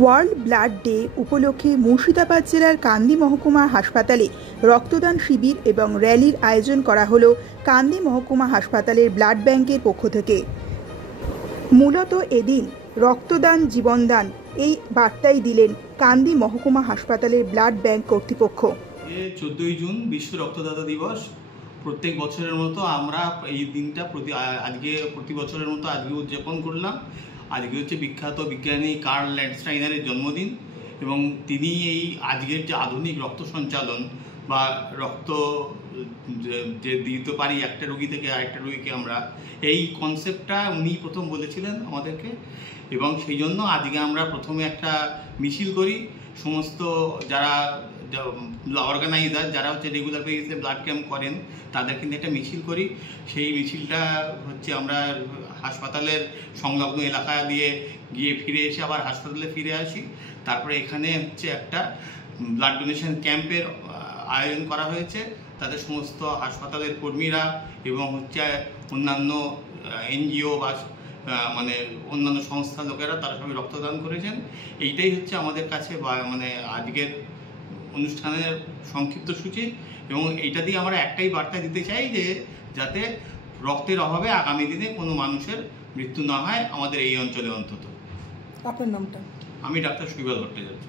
World blood day উপলক্ষে মুর্শিদাবাদ জেলার কান্দি মহকুমা হাসপাতালে রক্তদান শিবির এবং র্যালির আয়োজন করা হলো কান্দি মহকুমা হাসপাতালের ব্লাড ব্যাংকের পক্ষ থেকে। মূলত এদিন রক্তদান জীবনদান এই বার্তাই দিলেন কান্দি মহকুমা হাসপাতালের ব্লাড ব্যাংক কর্তৃপক্ষ। 14ই জুন বিশ্ব রক্তদাতা দিবস। প্রত্যেক বছরের মতো আমরা এই দিনটা প্রতি বছরের মতো আজকে উদযাপন করলাম। আজকে হচ্ছে বিখ্যাত বিজ্ঞানী কার্ল ল্যান্ডস্টাইনারের জন্মদিন এবং তিনি এই আজকের যে আধুনিক রক্ত সঞ্চালন বা রক্ত যে দিতে পারি একটা রোগী থেকে আরেকটা রোগীকে, আমরা এই কনসেপ্টটা উনি প্রথম বলেছিলেন আমাদেরকে এবং সেই জন্য আজকে আমরা প্রথমে একটা মিছিল করি। সমস্ত যারা অর্গানাইজার যারা হচ্ছে রেগুলার বেসিসে ব্লাড ক্যাম্প করেন তাদের কিন্তু একটা মিছিল করি। সেই মিছিলটা হচ্ছে আমরা হাসপাতালের সংলগ্ন এলাকা দিয়ে গিয়ে ফিরে এসে আবার হাসপাতালে ফিরে আসি। তারপরে এখানে হচ্ছে একটা ব্লাড ডোনেশন ক্যাম্পের আয়োজন করা হয়েছে। তাদের সমস্ত হাসপাতালের কর্মীরা এবং হচ্ছে অন্যান্য এনজিও বা মানে অন্যান্য সংস্থার লোকেরা তারা সবাই রক্তদান করেছেন। এইটাই হচ্ছে আমাদের কাছে মানে আজকের অনুষ্ঠানের সংক্ষিপ্ত সূচি এবং এইটা দিয়ে আমরা একটাই বার্তা দিতে চাই যে যাতে রক্তের অভাবে আগামী দিনে কোনো মানুষের মৃত্যু না হয় আমাদের এই অঞ্চলে অন্তত। আপনার নামটা? আমি ডাক্তার শৈবাল ভট্টাচার্য।